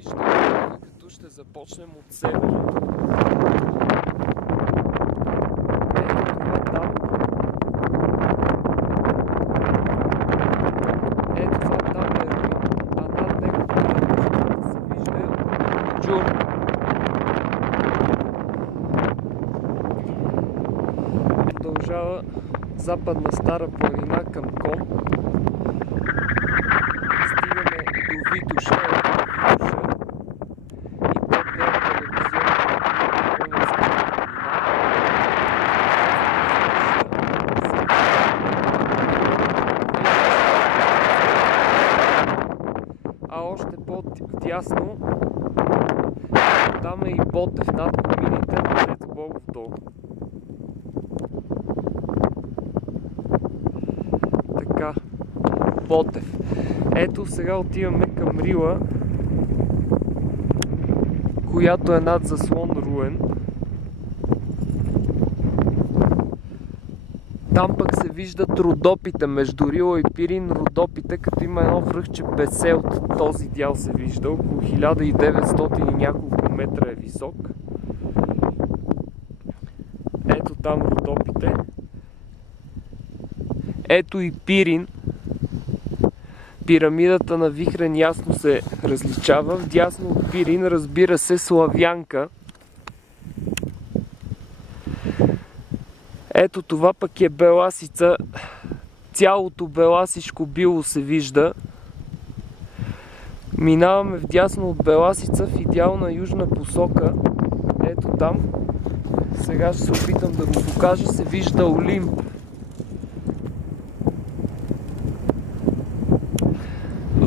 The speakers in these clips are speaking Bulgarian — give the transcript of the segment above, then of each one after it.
вижда, като ще започнем от север. Продължава западна Стара планина към Кон. Стигаме до Витоша, и под него телевизионната Конинска планина. А още по-дясно там е и Ботев над комините на Тец Богов дол. Така, Ботев. Ето сега отиваме към Рила, която е над заслон Руен. Там пък се виждат Родопите, между Рила и Пирин Родопите, като има едно връхче бесе от този дял се вижда, около 1900 и няколко метра е висок. Ето там Родопите. Ето и Пирин. Пирамидата на Вихрен ясно се различава. Вдясно от Пирин, разбира се, Славянка. Ето това пък е Беласица. Цялото Беласишко било се вижда. Минаваме вдясно от Беласица в идеална южна посока. Ето там. Сега ще се опитам да го покажа. Се вижда Олимп.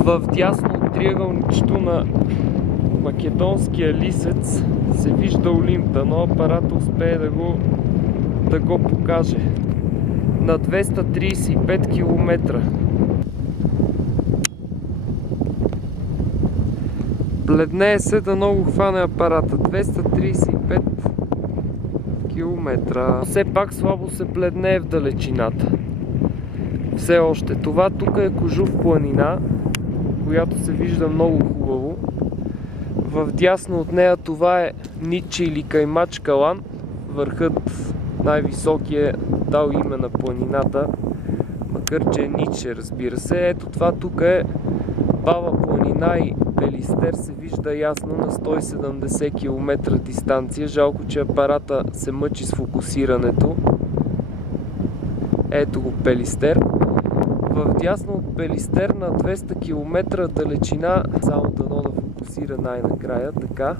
Вдясно от триъгълничето на Македонския лисец се вижда Олимп, но апарата успее да го покаже. На 235 км. Бледнее се да много хване апарата. 235 км. Все пак слабо се бледнее в далечината. Все още. Това тук е Кожув планина, която се вижда много хубаво. Вдясно от нея това е Ниче или Каймач Калан. Върхът най-високия дал име на планината, макар че е Ниче, разбира се. Ето това тук е Баба планина и Пелистер се вижда ясно на 170 км дистанция. Жалко, че апарата се мъчи с фокусирането. Ето го Пелистер. Вдясно от Пелистер на 200 км далечина, само дано да фокусира най-накрая, така.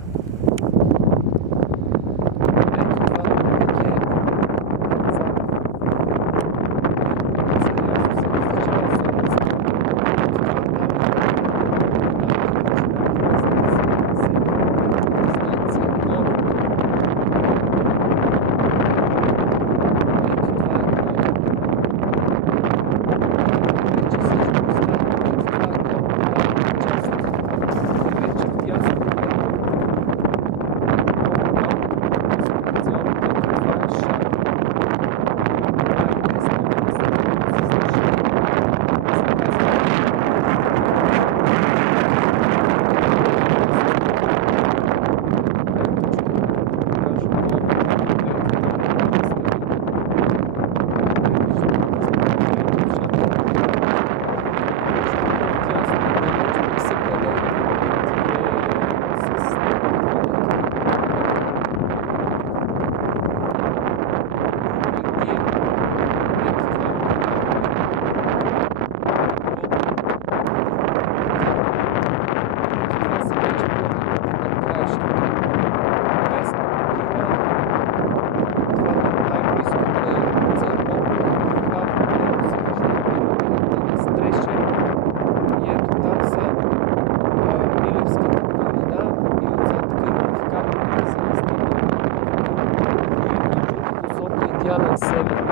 Север.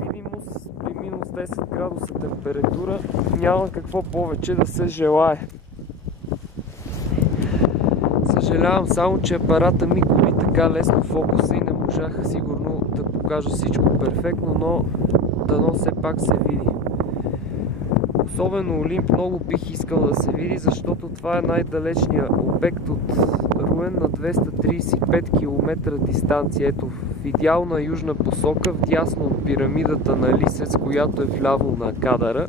Видимост при минус 10 градуса температура няма какво повече да се желае. Съжалявам само, че апарата ми губи така лесно фокуса и не можах сигурно да покажа всичко перфектно, но дано все пак се види. Особено Олимп много бих искал да се види, защото това е най-далечният обект от Руен на 235 км дистанция. Ето, в идеална южна посока, вдясно от пирамидата на Лисец, която е вляво на кадъра.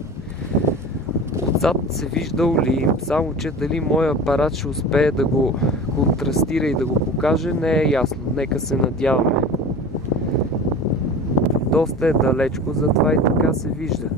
Отзад се вижда Олимп, само че дали моя апарат ще успее да го контрастира и да го покаже, не е ясно. Нека се надяваме. Доста е далечко, затова и така се вижда.